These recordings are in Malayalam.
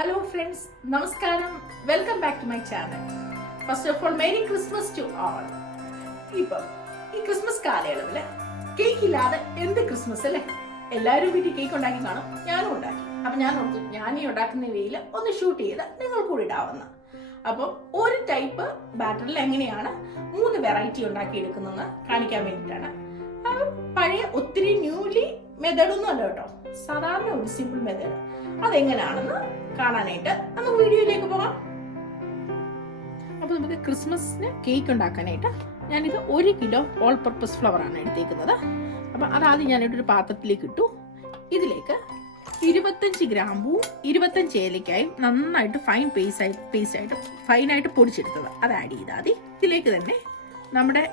Hello friends, Namaskaram, welcome back to my channel. First of all, Merry Christmas to all. ഇപ്പം ഈ ക്രിസ്മസ് കാലയളവില് കേക്ക് ഇല്ലാതെ എന്ത് ക്രിസ്മസ് അല്ലേ? എല്ലാവരും വീട്ടിൽ കേക്ക് ഉണ്ടാക്കി കാണും, ഞാനും ഉണ്ടാക്കി. അപ്പം ഞാൻ ഓർത്തു ഞാൻ ഈ ഉണ്ടാക്കുന്ന വേയിൽ ഒന്ന് ഷൂട്ട് ചെയ്ത് നിങ്ങൾ കൂടി ഇടാവുന്ന. അപ്പം ഒരു ടൈപ്പ് ബാറ്ററിൽ എങ്ങനെയാണ് 3 വെറൈറ്റി ഉണ്ടാക്കി എടുക്കുന്നതെന്ന് കാണിക്കാൻ വേണ്ടിയിട്ടാണ്. പഴയ ഒത്തിരി ന്യൂലി മെത്തേഡൊന്നും അല്ല കേട്ടോ, സാധാരണ ഒരു സിമ്പിൾ മെത്തേഡ്. അതെങ്ങനെയാണെന്ന് കാണാനായിട്ട് നമുക്ക് വീഡിയോയിലേക്ക് പോകാം. അപ്പൊ നമുക്ക് ക്രിസ്മസിന് കേക്ക് ഉണ്ടാക്കാനായിട്ട് ഞാനിത് 1 കിലോ ഓൾ പർപ്പസ് ഫ്ലവർ ആണ് എടുത്തേക്കുന്നത്. അപ്പൊ അതാദ്യം ഞാനിട്ടൊരു പാത്രത്തിലേക്ക് ഇട്ടു. ഇതിലേക്ക് 25 ഗ്രാമ്പൂവും 25 ഏലക്കായും നന്നായിട്ട് ഫൈനായിട്ട് പൊടിച്ചെടുത്തത് അത് ആഡ് ചെയ്താൽ മതി. ഇതിലേക്ക് തന്നെ നമ്മുടെ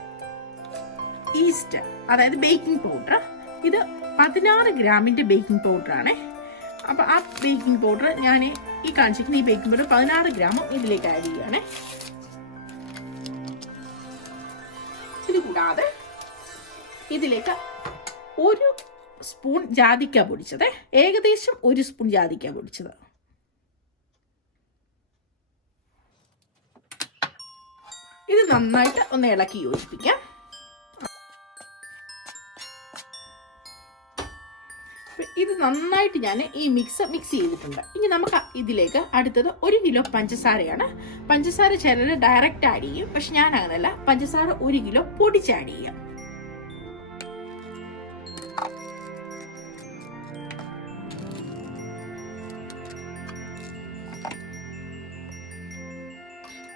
ഈസ്റ്റ്, അതായത് ബേക്കിംഗ് പൗഡർ, ഇത് 16 ഗ്രാമിന്റെ ബേക്കിംഗ് പൗഡർ ആണ്. അപ്പൊ ആ ബേക്കിംഗ് പൗഡർ ഞാൻ ഈ കാണിച്ചിരിക്കുന്ന ഈ ബേക്കിംഗ് പൗഡർ 16 ഗ്രാമും ഇതിലേക്ക് ആഡ് ചെയ്യുകയാണ്. ഇത് കൂടാതെ ഇതിലേക്ക് 1 സ്പൂൺ ജാതിക്ക പൊടിച്ചത്, ഏകദേശം 1 സ്പൂൺ ജാതിക്ക പൊടിച്ചത്. ഇത് നന്നായിട്ട് ഒന്ന് ഇളക്കി യോജിപ്പിക്കാം. ഇത് നന്നായിട്ട് ഞാൻ ഈ മിക്സ് ചെയ്തിട്ടുണ്ട്. ഇനി നമുക്ക് ഇതിലേക്ക് അടുത്തത് 1 കിലോ പഞ്ചസാരയാണ്. പഞ്ചസാര ചിലർ ഡയറക്റ്റ് ആഡ് ചെയ്യും, പക്ഷെ ഞാൻ അങ്ങനെയല്ല. പഞ്ചസാര 1 കിലോ പൊടിച്ച് ആഡ് ചെയ്യാം.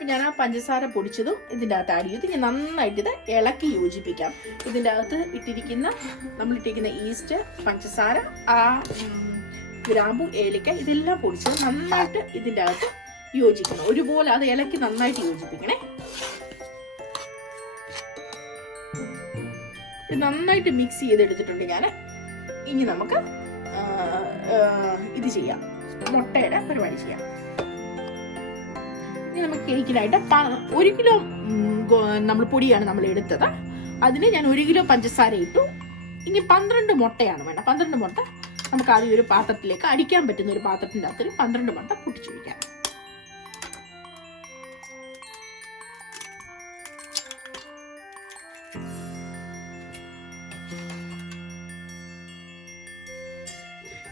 ഞാൻ ആ പഞ്ചസാര പൊടിച്ചതും ഇതിൻ്റെ അകത്ത് ആഡ് ചെയ്ത് ഞാൻ നന്നായിട്ട് ഇത് ഇളക്കി യോജിപ്പിക്കാം. ഇതിൻ്റെ അകത്ത് നമ്മളിട്ടിരിക്കുന്ന ഈസ്റ്റ്, പഞ്ചസാര, ആ ഗ്രാമ്പു, ഏലക്ക ഇതെല്ലാം പൊടിച്ചത് നന്നായിട്ട് ഇതിൻ്റെ അകത്ത് യോജിക്കണം. ഒരുപോലെ അത് ഇളക്കി നന്നായിട്ട് യോജിപ്പിക്കണേ. നന്നായിട്ട് മിക്സ് ചെയ്തെടുത്തിട്ടുണ്ട് ഞാൻ. ഇനി നമുക്ക് ഇത് ചെയ്യാം, മുട്ടയുടെ പരിപാടി ചെയ്യാം. ഇനി നമുക്ക് കേക്കിനായിട്ട് 1 കിലോ നമ്മൾ പൊടിയാണ് നമ്മൾ എടുത്തത്. അതിന് ഞാൻ 1 കിലോ പഞ്ചസാര ഇട്ടു. ഇനി 12 മുട്ടയാണ് വേണ്ട. 12 മുട്ട നമുക്ക് ആദ്യം ഒരു പാത്രത്തിലേക്ക്, അടിക്കാൻ പറ്റുന്ന ഒരു പാത്രത്തിൻ്റെ അകത്ത് 12 മുട്ട പൊട്ടിച്ചൊഴിക്കാം.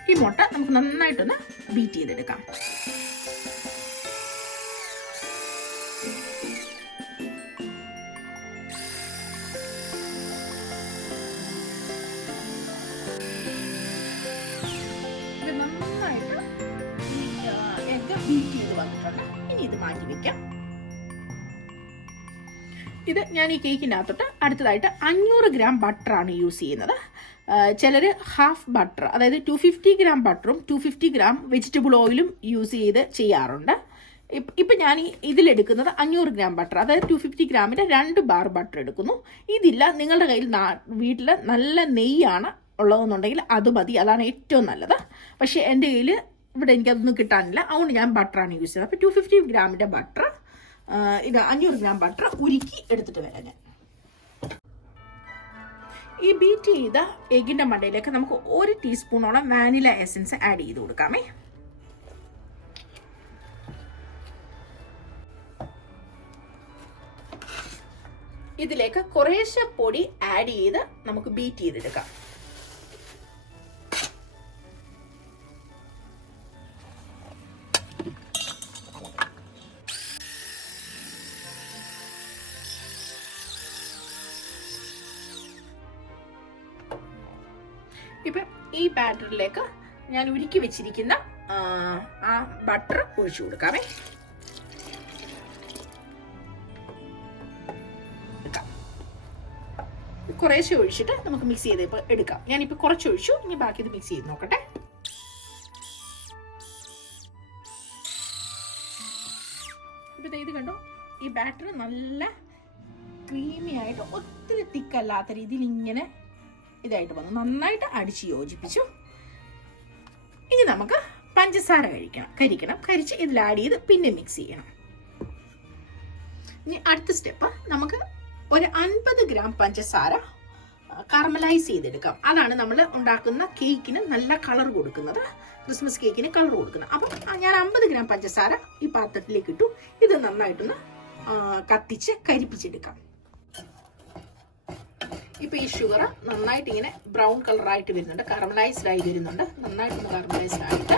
ഈ മുട്ട നമുക്ക് നന്നായിട്ടൊന്ന് ബീറ്റ് ചെയ്തെടുക്കാം. ഇനി ഇത് മാറ്റി വെക്കാം. ഇത് ഞാൻ ഈ കേക്കിൻ്റെ അകത്തോട്ട് അടുത്തതായിട്ട് 500 ഗ്രാം ബട്ടറാണ് യൂസ് ചെയ്യുന്നത്. ചിലർ ഹാഫ് ബട്ടർ, അതായത് 250 ഗ്രാം ബട്ടറും 250 ഗ്രാം വെജിറ്റബിൾ ഓയിലും യൂസ് ചെയ്ത് ചെയ്യാറുണ്ട്. ഇപ്പം ഞാൻ ഇതിലെടുക്കുന്നത് 500 ഗ്രാം ബട്ടർ, അതായത് 250 ഗ്രാമിൻ്റെ 2 ബാർ ബട്ടർ എടുക്കുന്നു. ഇതില്ല, നിങ്ങളുടെ കയ്യിൽ വീട്ടിൽ നല്ല നെയ്യാണ് ഉള്ളതെന്നുണ്ടെങ്കിൽ അത് മതി, അതാണ് ഏറ്റവും നല്ലത്. പക്ഷേ എൻ്റെ കയ്യിൽ ഇവിടെ എനിക്കതൊന്നും കിട്ടാനില്ല, അതുകൊണ്ട് ഞാൻ ബട്ടറാണ് യൂസ് ചെയ്തത്. അപ്പോൾ 250 ഗ്രാമിൻ്റെ ബട്ടർ, ഇത് 500 ഗ്രാം ബട്ടർ ഉരുക്കി എടുത്തിട്ട് വരാം ഞാൻ. ഈ ബീറ്റ് ചെയ്ത എഗിൻ്റെ മണ്ടയിലേക്ക് നമുക്ക് 1 ടീസ്പൂണോളം വാനില എസൻസ് ആഡ് ചെയ്ത് കൊടുക്കാമേ. ഇതിലേക്ക് കുറേശ്ശെ പൊടി ആഡ് ചെയ്ത് നമുക്ക് ബീറ്റ് ചെയ്തെടുക്കാം. ഇപ്പം ഈ ബാറ്ററിലേക്ക് ഞാൻ ഉരുക്കി വെച്ചിരിക്കുന്ന ആ ബട്ടർ ഒഴിച്ചു കൊടുക്കാമേ. കുറേശ്ശെ ഒഴിച്ചിട്ട് നമുക്ക് മിക്സ് ചെയ്ത് എടുക്കാം. ഞാനിപ്പോൾ കുറച്ച് ഒഴിച്ചു, ഇനി ബാക്കി ഇത് മിക്സ് ചെയ്ത് നോക്കട്ടെ. ഇപ്പം ഇത് കണ്ടോ, ഈ ബാറ്റർ നല്ല ക്രീമി ആയിട്ട് ഒത്തിരി തിക്കല്ലാത്ത രീതിയിൽ ഇങ്ങനെ ഇതായിട്ട് വന്നു, നന്നായിട്ട് അടിച്ച് യോജിപ്പിച്ചു. ഇനി നമുക്ക് പഞ്ചസാര കരിച്ച് ഇതിൽ ആഡ് ചെയ്ത് പിന്നെ മിക്സ് ചെയ്യണം. ഇനി അടുത്ത സ്റ്റെപ്പ്, നമുക്ക് ഒരു 50 ഗ്രാം പഞ്ചസാര കാർമലൈസ് ചെയ്തെടുക്കാം. അതാണ് നമ്മൾ ഉണ്ടാക്കുന്ന കേക്കിന് നല്ല കളർ കൊടുക്കുന്നത്, ക്രിസ്മസ് കേക്കിന് കളർ കൊടുക്കുന്നത്. അപ്പം ഞാൻ 50 ഗ്രാം പഞ്ചസാര ഈ പാത്രത്തിലേക്ക് ഇട്ടു. ഇത് നന്നായിട്ടൊന്ന് കത്തിച്ച് കരിപ്പിച്ചെടുക്കാം. ഇപ്പം ഈ ഷുഗർ നന്നായിട്ട് ഇങ്ങനെ ബ്രൗൺ കളറായിട്ട് വരുന്നുണ്ട്, കാർമലൈസ്ഡ് ആയി വരുന്നുണ്ട്. നന്നായിട്ടൊന്ന് കാർമലൈസ്ഡ് ആയിട്ട്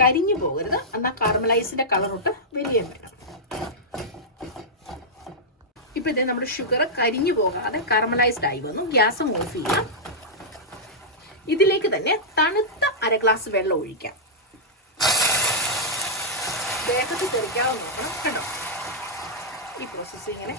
കരിഞ്ഞു പോകരുത്, എന്നാൽ കാർമലൈസിന്റെ കളറൊട്ട് വരികയും വേണം. ഇപ്പൊ ഇത് നമ്മുടെ ഷുഗർ കരിഞ്ഞു പോകാതെ കാർമലൈസ്ഡ് ആയി വന്നു. ഗ്യാസ് ഓഫ് ചെയ്യാം. ഇതിലേക്ക് തന്നെ തണുത്ത 1/2 ഗ്ലാസ് വെള്ളം ഒഴിക്കാം. വേഗത്തിൽ തെറിക്കാതെ നോക്കണം കേട്ടോ. ഈ പ്രോസസ് ഇങ്ങനെ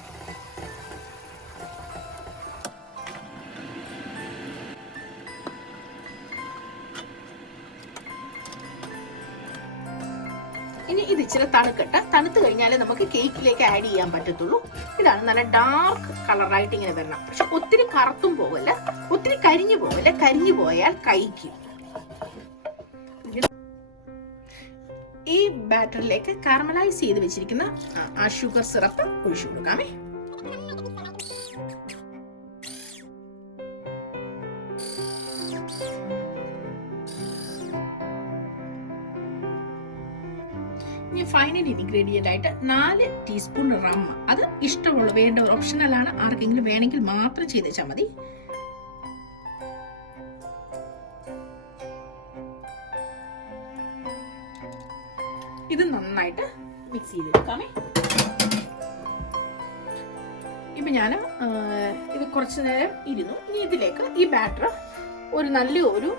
ഇനി ഇത് ഇച്ചിരി തണുക്കട്ടെ. തണുത്ത് കഴിഞ്ഞാലേ നമുക്ക് കേക്കിലേക്ക് ആഡ് ചെയ്യാൻ പറ്റത്തുള്ളൂ. ഇതാണ് നല്ല ഡാർക്ക് കളറായിട്ട് ഇങ്ങനെ വരണം. പക്ഷെ ഒത്തിരി കറുത്തും പോകല്ല, ഒത്തിരി കരിഞ്ഞു പോകല്ല. കരിഞ്ഞു പോയാൽ കഴിക്കും. ഈ ബാറ്ററിലേക്ക് കാർമലൈസ് ചെയ്ത് വെച്ചിരിക്കുന്ന ആ ഷുഗർ സിറപ്പ് ഒഴിച്ചു കൊടുക്കാമേ. ഇനി ഫൈനൽ ഇൻഗ്രീഡിയന്റ് ആയിട്ട് 4 ടീസ്പൂൺ റം. അത് ഇഷ്ടമുള്ള വേണ്ട ഓപ്ഷണലാണ്, ആർക്കെങ്കിലും വേണമെങ്കിൽ മാത്രം ചെയ്തേച്ചാൽ മതി. ഇത് നന്നായിട്ട് മിക്സ് ചെയ്തെടുക്കാമേ. ഇപ്പൊ ഞാൻ ഇത് കുറച്ചു നേരം ഇരുന്നു. ഇനി ഇതിലേക്ക് ഈ ബാറ്റർ ഒരു നല്ലൊരു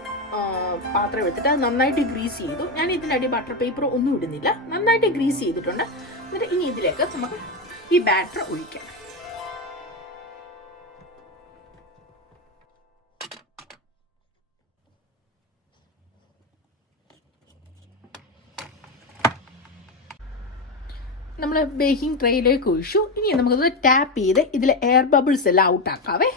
പാത്രം എടുത്തിട്ട് അത് നന്നായിട്ട് ഗ്രീസ് ചെയ്തു. ഞാൻ ഇതിനടി ബട്ടർ പേപ്പർ ഒന്നും ഇടുന്നില്ല, നന്നായിട്ട് ഗ്രീസ് ചെയ്തിട്ടുണ്ട്. എന്നിട്ട് ഇനി ഇതിലേക്ക് നമുക്ക് ഈ ബാറ്റർ ഒഴിക്കാം. നമ്മൾ ബേക്കിംഗ് ട്രേയിലേക്ക് ഒഴിച്ചു. ഇനി നമുക്കത് ടാപ്പ് ചെയ്ത് ഇതിലെ എയർ ബബിൾസ് എല്ലാം ഔട്ടാക്കാവേ.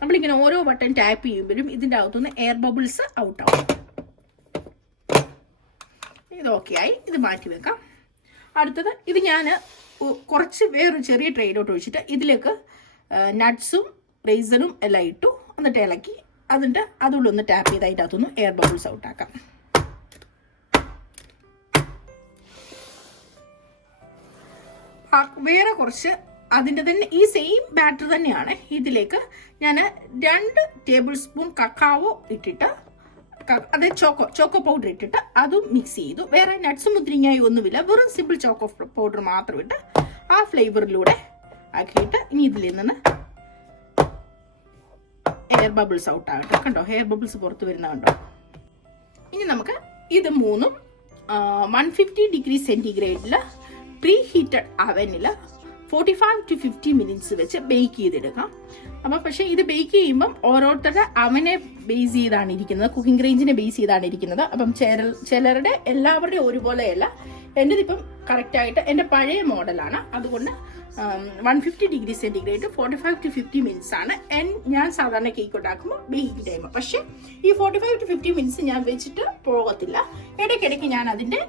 നമ്മളിങ്ങനെ ഓരോ ബട്ടൺ ടാപ്പ് ചെയ്യുമ്പോഴും ഇതിൻ്റെ അകത്തുനിന്ന് എയർ ബബിൾസ് ഔട്ടാവും. ഇതൊക്കെ ആയി. ഇത് മാറ്റി വെക്കാം. അടുത്തത് ഇത് ഞാൻ കുറച്ച് വേറൊരു ചെറിയ ട്രെയിലോട്ട് ഒഴിച്ചിട്ട് ഇതിലേക്ക് നട്ട്സും റേസനും എല്ലാം ഇട്ടു. എന്നിട്ട് ഇളക്കി അതിൻ്റെ അതുള്ളൊന്ന് ടാപ്പ് ചെയ്ത് അതിൻ്റെ അകത്തുനിന്ന് എയർ ബബിൾസ് ഔട്ടാക്കാം. വേറെ കുറച്ച് അതിൻ്റെ തന്നെ ഈ സെയിം ബാറ്റർ തന്നെയാണ്. ഇതിലേക്ക് ഞാൻ 2 ടേബിൾ സ്പൂൺ കക്കാവോ ഇട്ടിട്ട്, അത് ചോക്കോ പൗഡർ ഇട്ടിട്ട് അതും മിക്സ് ചെയ്തു. വേറെ നട്ട്സും മുന്തിരിങ്ങായി ഒന്നുമില്ല, വെറും സിമ്പിൾ ചോക്കോ പൗഡർ മാത്രം ഇട്ട് ആ ഫ്ലേവറിലൂടെ ആക്കിയിട്ട് ഇനി ഇതിൽ നിന്ന് എയർ ബബിൾസ് ഔട്ട് ആകട്ടെ. കണ്ടോ, എയർ ബബിൾസ് പുറത്ത് വരുന്ന കണ്ടോ. ഇനി നമുക്ക് ഇത് മൂന്നും 150 ഡിഗ്രി സെൻറ്റിഗ്രേഡിൽ പ്രീ ഹീറ്റഡ് അവനിൽ 45 to 50 മിനിറ്റ്സ് വെച്ച് ബേക്ക് ചെയ്തെടുക്കാം. അപ്പം പക്ഷേ ഇത് ബേക്ക് ചെയ്യുമ്പം ഓരോരുത്തരുടെ അവനെ ബേസ് ചെയ്താണ് ഇരിക്കുന്നത്, കുക്കിംഗ് റേഞ്ചിനെ ബേസ് ചെയ്താണ് ഇരിക്കുന്നത്. അപ്പം ചിലരുടെ എല്ലാവരുടെയും ഒരുപോലെയല്ല. എൻ്റെ ഇപ്പം കറക്റ്റായിട്ട് എൻ്റെ പഴയ മോഡലാണ്. അതുകൊണ്ട് 150 ഡിഗ്രി സെൻറ്റിഗ്രേഡ് 45 to 50 മിനിറ്റ്സ് ആണ് ഞാൻ സാധാരണ കേക്ക് ഉണ്ടാക്കുമ്പോൾ ബേക്കിംഗ് ടൈം. പക്ഷേ ഈ 45 to 50 മിനിറ്റ്സ് ഞാൻ വെച്ചിട്ട് പോകത്തില്ല. ഇടയ്ക്കിടയ്ക്ക് ഞാൻ അതിൻ്റെ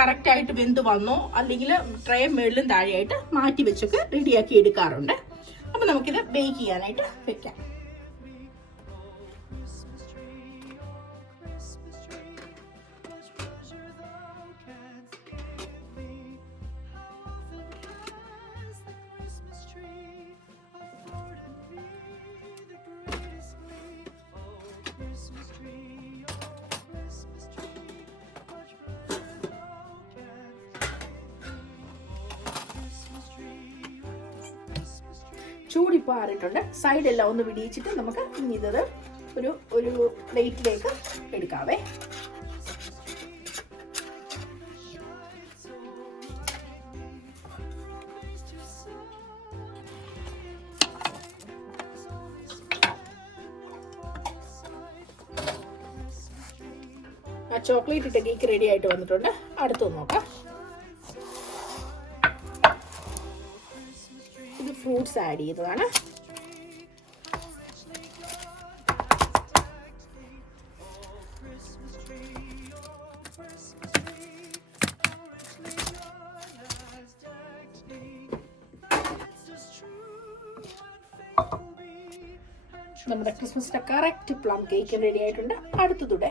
കറക്റ്റായിട്ട് വെന്ത് വന്നോ അല്ലെങ്കിൽ ട്രേ മേളിലും താഴെയായിട്ട് മാറ്റി വെച്ചൊക്കെ റെഡിയാക്കി എടുക്കാറുണ്ട്. അപ്പം നമുക്കിത് ബേക്ക് ചെയ്യാനായിട്ട് വെക്കാം. ചൂടിപ്പോൾ ആറിയിട്ടുണ്ട്. സൈഡെല്ലാം ഒന്ന് വിടിയിച്ചിട്ട് നമുക്ക് ഇനി ഇത് ഒരു പ്ലേറ്റിലേക്ക് എടുക്കാവേ. ആ ചോക്ലേറ്റ് ഇട്ട കേക്ക് റെഡി ആയിട്ട് വന്നിട്ടുണ്ട്. അടുത്തൊന്ന് നോക്കാം. ഇത് ഫ്രൂട്ട്സ് ആഡ് ചെയ്തതാണ്. നമ്മുടെ ക്രിസ്മസിന്റെ കറക്റ്റ് പ്ലം കേക്ക് റെഡി ആയിട്ടുണ്ട്. അടുത്തതൂടെ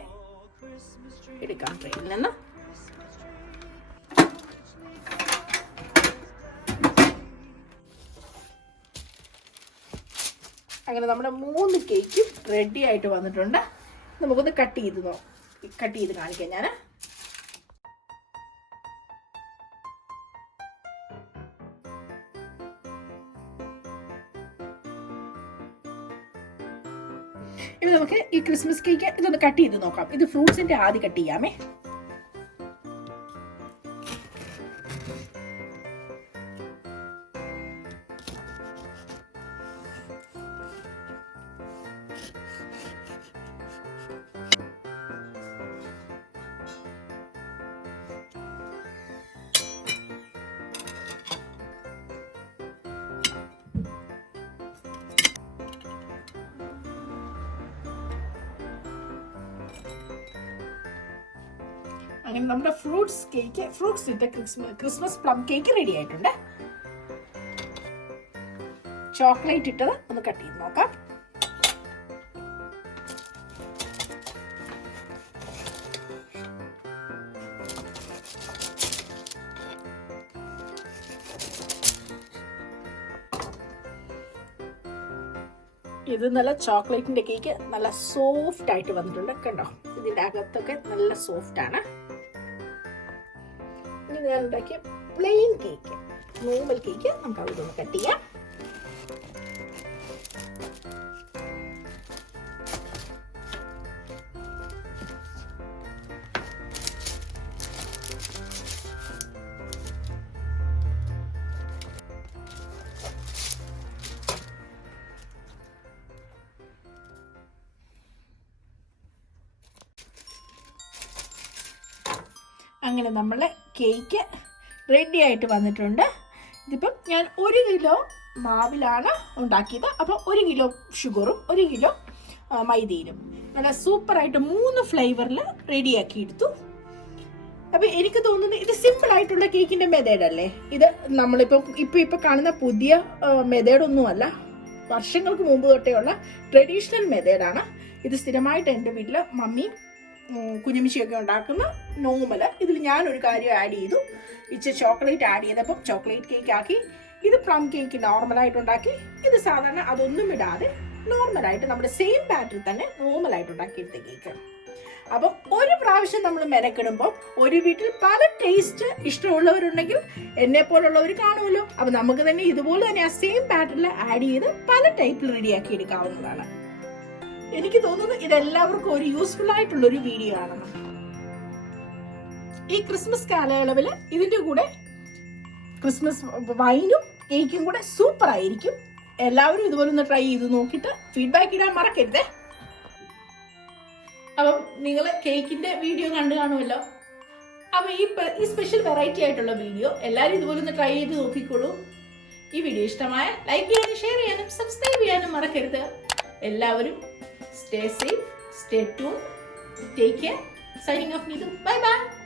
എടുക്കാം ട്രെയിൽ നിന്ന്. അങ്ങനെ നമ്മുടെ 3 കേക്കും റെഡി ആയിട്ട് വന്നിട്ടുണ്ട്. നമുക്കൊന്ന് കട്ട് ചെയ്ത് കാണിക്കാം ഞാൻ. ഇനി നമുക്ക് ഈ ക്രിസ്മസ് കേക്ക് ഇതൊന്ന് കട്ട് ചെയ്ത് നോക്കാം. ഇത് ഫ്രൂട്ട്സിന്റെ ആദ്യം കട്ട് ചെയ്യാമേ. അങ്ങനെ നമ്മുടെ ഫ്രൂട്ട്സ് ഇട്ട ക്രിസ്മസ് പ്ലം കേക്ക് റെഡി ആയിട്ടുണ്ട്. ചോക്ലേറ്റ് ഇട്ടത് ഒന്ന് കട്ട് ചെയ്ത് നോക്കാം. ഇത് നല്ല ചോക്ലേറ്റിന്റെ കേക്ക് നല്ല സോഫ്റ്റ് ആയിട്ട് വന്നിട്ടുണ്ട്. കണ്ടോ, ഇതിന്റെ അകത്തൊക്കെ നല്ല സോഫ്റ്റ് ആണ്. ഇനി ഞാൻ ഉണ്ടാക്കിയ പ്ലെയിൻ കേക്ക്, നോർമൽ കേക്ക് നമുക്ക് അതൊന്ന് കട്ട് ചെയ്യാം. അങ്ങനെ നമ്മളെ കേക്ക് റെഡി ആയിട്ട് വന്നിട്ടുണ്ട്. ഇതിപ്പം ഞാൻ 1 കിലോ മാവിലാണ് ഉണ്ടാക്കിയത്. അപ്പം 1 കിലോ ഷുഗറും 1 കിലോ മൈദയിലും നല്ല സൂപ്പറായിട്ട് 3 ഫ്ലേവറിൽ റെഡിയാക്കി എടുത്തു. അപ്പം എനിക്ക് തോന്നുന്നത് ഇത് സിമ്പിൾ ആയിട്ടുള്ള കേക്കിന്റെ മെത്തേഡ് അല്ലേ. ഇത് നമ്മളിപ്പോൾ കാണുന്ന പുതിയ മെത്തേഡൊന്നുമല്ല, വർഷങ്ങൾക്ക് മുമ്പ് തൊട്ടേ ഉള്ള ട്രഡീഷണൽ മെത്തേഡാണ്. ഇത് സ്ഥിരമായിട്ട് എൻ്റെ വീട്ടിൽ മമ്മിയും കുഞ്ഞുമിച്ചിയൊക്കെ ഉണ്ടാക്കുന്ന നോർമൽ. ഇതിൽ ഞാനൊരു കാര്യം ആഡ് ചെയ്തു, ഇച്ചിരി ചോക്ലേറ്റ് ആഡ് ചെയ്തപ്പോൾ ചോക്ലേറ്റ് കേക്ക് ആക്കി. ഇത് പ്ലം കേക്ക് നോർമലായിട്ട് ഉണ്ടാക്കി. ഇത് സാധാരണ അതൊന്നും ഇടാതെ നോർമലായിട്ട് നമ്മുടെ സെയിം ബാറ്ററിൽ തന്നെ നോർമലായിട്ട് ഉണ്ടാക്കിയെടുത്ത കേക്ക്. അപ്പം ഒരു പ്രാവശ്യം നമ്മൾ മെനക്കിടുമ്പോൾ ഒരു വീട്ടിൽ പല ടേസ്റ്റ് ഇഷ്ടമുള്ളവരുണ്ടെങ്കിൽ എന്നെ പോലുള്ളവർ കാണുമല്ലോ. അപ്പം നമുക്ക് തന്നെ ഇതുപോലെ തന്നെ ആ സെയിം ബാറ്ററിൽ ആഡ് ചെയ്ത് പല ടൈപ്പിൽ റെഡിയാക്കി എടുക്കാവുന്നതാണ്. എനിക്ക് തോന്നുന്നു ഇതെല്ലാവർക്കും ഒരു യൂസ്ഫുൾ ആയിട്ടുള്ള ഒരു വീഡിയോ ആണെന്ന്. ഈ ക്രിസ്മസ് കാലയളവിൽ ഇതിന്റെ കൂടെ ക്രിസ്മസ് വൈനും കേക്കും കൂടെ സൂപ്പർ ആയിരിക്കും. എല്ലാവരും ഇതുപോലെ ഒന്ന് ട്രൈ ചെയ്ത് നോക്കിയിട്ട് ഫീഡ്ബാക്ക് ഇടാൻ മറക്കരുതേ. അപ്പം നിങ്ങൾ കേക്കിന്റെ വീഡിയോ കണ്ടു കാണുമല്ലോ. അപ്പം ഈ സ്പെഷ്യൽ വെറൈറ്റി ആയിട്ടുള്ള വീഡിയോ എല്ലാവരും ഇതുപോലെ ഒന്ന് ട്രൈ ചെയ്ത് നോക്കിക്കോളൂ. ഈ വീഡിയോ ഇഷ്ടമായ ലൈക്ക് ചെയ്യാനും ഷെയർ ചെയ്യാനും സബ്സ്ക്രൈബ് ചെയ്യാനും മറക്കരുത്. എല്ലാവരും stay safe, stay tuned, take care. Signing off, Nidhu. Bye bye.